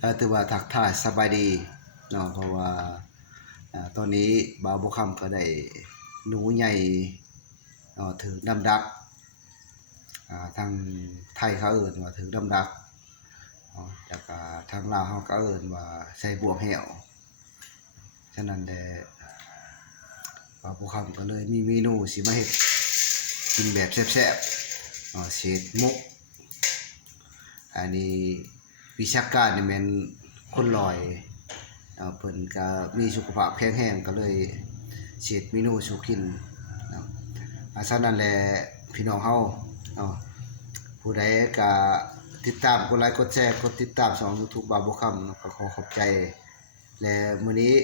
ถือว่าทักทายสบายดีเนาะเพราะว่าตอนนี้บ่าวบ่คำก็ได้หนูใหญ่ถือน้ำดักทางไทยเขาเอิ้นว่าถือน้ำดักแล้วก็ทางลาวเขาก็เอิ้นว่าใส่บวกแห้วฉะนั้นบ่าวบ่คำก็เลยมีเมนูสิมาเฮ็ดกินแบบแซ่บๆเศษมุกอันนี้วิชาการนี่แม่นคนลอยเพิ่นก็มีสุขภาพแข็งแรงก็เลยเฮ็ดเมนูสู่กินเนาะฉะนั้นแหละพี่น้องเฮาเนาะผู้ใดก็ติดตามกดไลค์กดแชร์กดติดตามช่อง YouTube บ่าวบ่คำเนาะก็ขอขอบใจและมื้อนี้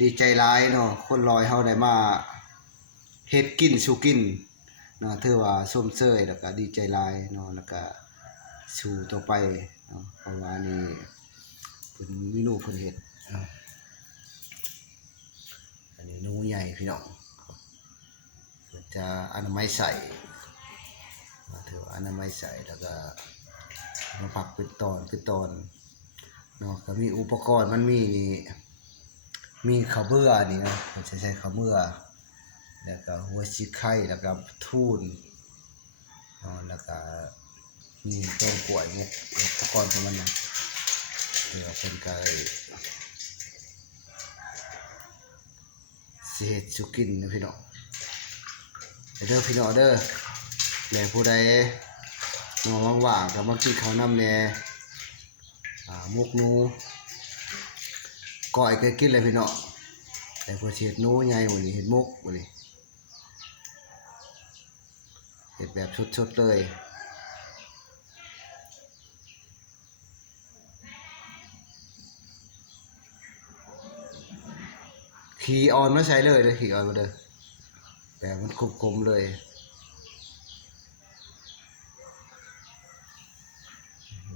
ดีใจหลายเนาะคนลอยเฮาได้มาเฮ็ดกินสู่กินเนาะถือว่าชมเชยแล้วก็ดีใจหลายเนาะแล้วก็สู่ต่อไปเนาะเพราะว่านี่เพิ่นเมนูเพิ่นเฮ็ดอันนี้หนูใหญ่พี่น้องเพิ่นจะอนามัยใส่ถือว่าอนามัยใส่แล้วก็มาผักเป็นตอนเนาะก็มีอุปกรณ์มันมีนี่มีข้าวเบื่อนี่นะมันจะใช้ข้าวเบื่อแล้วก็หัวชิไข่แล้วก็ทูนแล้วก็มีต้นกล้วยเนี่ยอุปกรณ์ของมันนะเดี๋ยวเป็นไก่สิเฮ็ดสุกินนะพี่น้องเด้อพี่น้องเด้อแล้วผู้ใดนอนว่างๆก็มากินข้าวน้ำแหน่มุกหนูก้อยก็กินเลยพี่น้องแต่พอเฮ็ดหนูใหญ่กว่านี้เฮ็ดมุกกว่านี้เฮ็ดแบบสดๆเลยขี่ออนมาใช้เลยเด้อขี่ออนมาเด้อแบบมันคมๆเลย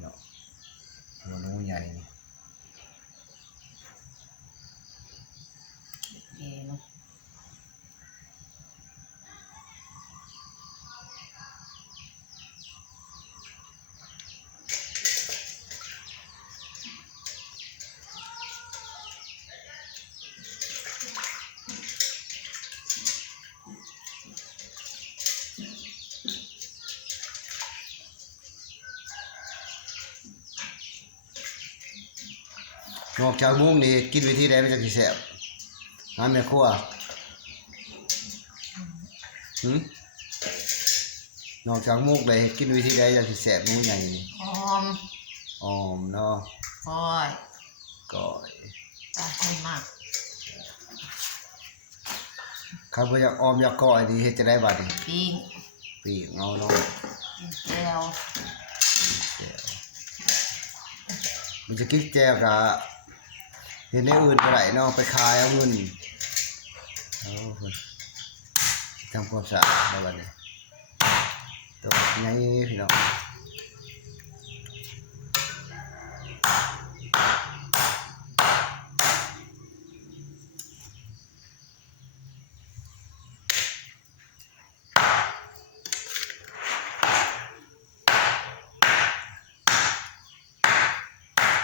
เนาะหัวหนูใหญ่นี่นอกจากมุกนี่กินวิธีใดมันจะสิแซ่บหาแม่ครัวนอกจากมุกได้กินวิธีใดจะสิแซ่บหนูใหญ่นี่หอมออมเนาะก้อยก้อยให้มากครับบ่อยากออมอยากก้อยนี่เฮ็ดจะได้บัดนี้ปิ้งเอาเนาะแก้วมันจะกินแจ่วก็เฮ็ดในอื่นก็ได้เนาะไปขายเอาเงินเอาเพิ่นทำความสะอาดแล้วบัดนี้ตัวใหญ่พี่น้อง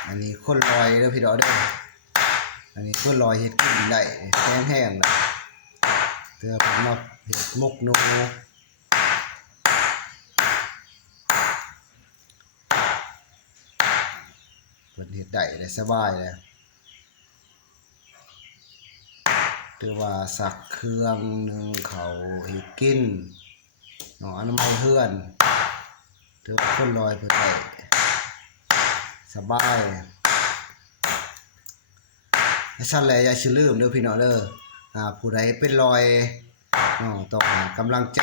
อันนี้คนลอยเด้อพี่น้องเด้ออันนี้คนลอยเฮ็ดกินได้แห้งๆนะเตือผมมาเฮ็ดมุกหนูเพิ่นเฮ็ดได้สบายเลยถือว่าสักเครื่องนึงเขาเฮ็ดกินเนาะอนามัยเฮือนถือว่าคนลอยเพิ่นได้สบายสั่นแหละอย่าสิลืมเด้อพี่น้องเด้อผู้ใดเป็นรอยต้องกำลังใจ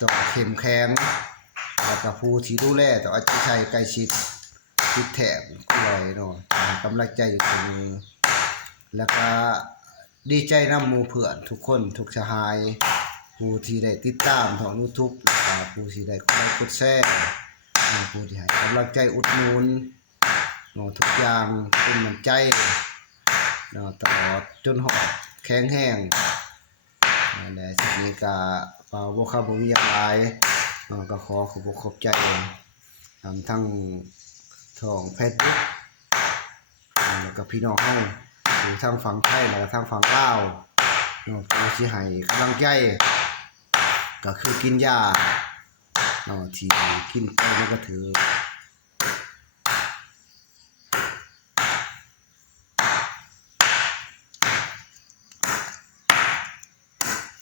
ต้องเข้มแข็งแล้วก็ผู้ที่ดูแลต้องเอาใจใส่ใกล้ชิดติดแถบคอยเนาะกำลังใจอยู่เสมอแล้วก็ดีใจนำหมู่เพื่อนทุกคนทุกสหายผู้ที่ได้ติดตามช่อง YouTube ผู้ที่ได้กดแชร์ผู้ที่ให้กำลังใจอุดหนุนทุกอย่างเป็นน้ำใจตลอดจนหอดแข็งแห้งนั่นแหละสิ่งนี้ก็บ่ครับบ่มีอย่างไรก็ขอขอบใจทั้ง ทองเพชรแล้วก็พี่น้องเฮาอยู่ทางฝั่งไทยแล้วก็ทางฝั่งลาวเนาะผู้สิให้กำลังใจก็คือกินยาเนาะที่กินไปมันก็ถือ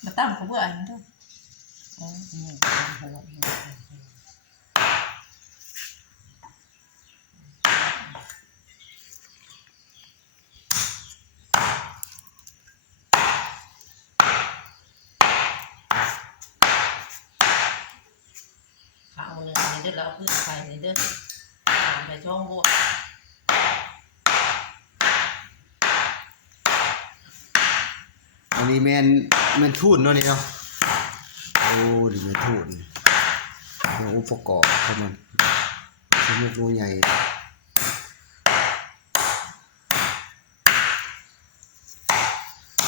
มาตั้งเขาเพื่ออันนี้ด้วยข้าวหนึ่งนี่เด้อแล้วเอาขึ้นไปนี่เด้อถามไปช่องบวก อันนี้แม่นทูนเนาะนี่เนาะโอ้นี่แม่นทูนอุปกรณ์ของมันสมุกรูใหญ่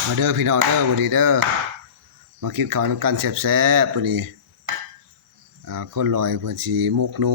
มาเด้อพี่น้องเด้อวันนี้เด้อมากินข้าวนำกันแซ่บๆวันนี้คนลอยเพิ่นสิมุกหนู